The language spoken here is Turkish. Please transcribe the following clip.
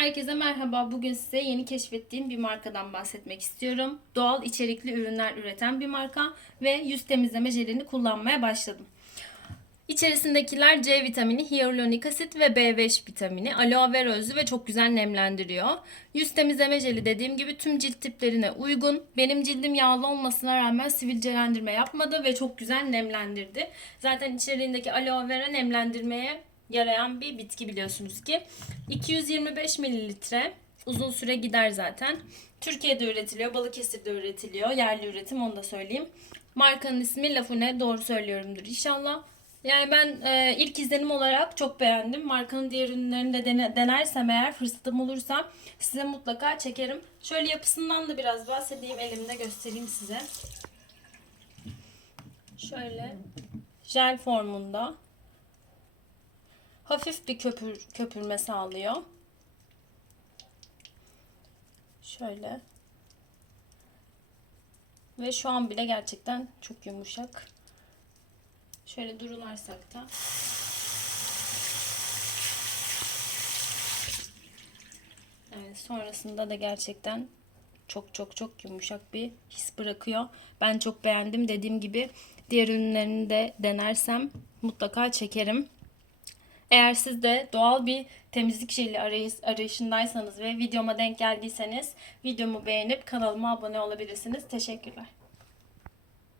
Herkese merhaba. Bugün size yeni keşfettiğim bir markadan bahsetmek istiyorum. Doğal içerikli ürünler üreten bir marka ve yüz temizleme jelini kullanmaya başladım. İçerisindekiler C vitamini, hyaluronik asit ve B5 vitamini, aloe vera özü ve çok güzel nemlendiriyor. Yüz temizleme jeli dediğim gibi tüm cilt tiplerine uygun. Benim cildim yağlı olmasına rağmen sivilcelendirme yapmadı ve çok güzel nemlendirdi. Zaten içeriğindeki aloe vera nemlendirmeye yarayan bir bitki biliyorsunuz ki. 225 mililitre uzun süre gider zaten. Türkiye'de üretiliyor, Balıkesir'de üretiliyor. Yerli üretim onu da söyleyeyim. Markanın ismi Lafune doğru söylüyorumdur inşallah. Yani ben e, ilk izlenim olarak çok beğendim. Markanın diğer ürünlerini de dene- denersem eğer fırsatım olursa size mutlaka çekerim. Şöyle yapısından da biraz bahsedeyim. Elimde göstereyim size. Şöyle jel formunda hafif bir köpür, köpürme sağlıyor. Şöyle. Ve şu an bile gerçekten çok yumuşak. Şöyle durularsak da. Evet, sonrasında da gerçekten çok çok çok yumuşak bir his bırakıyor. Ben çok beğendim. Dediğim gibi diğer ürünlerini de denersem mutlaka çekerim. Eğer siz de doğal bir temizlik jeli arayış, arayışındaysanız ve videoma denk geldiyseniz videomu beğenip kanalıma abone olabilirsiniz. Teşekkürler.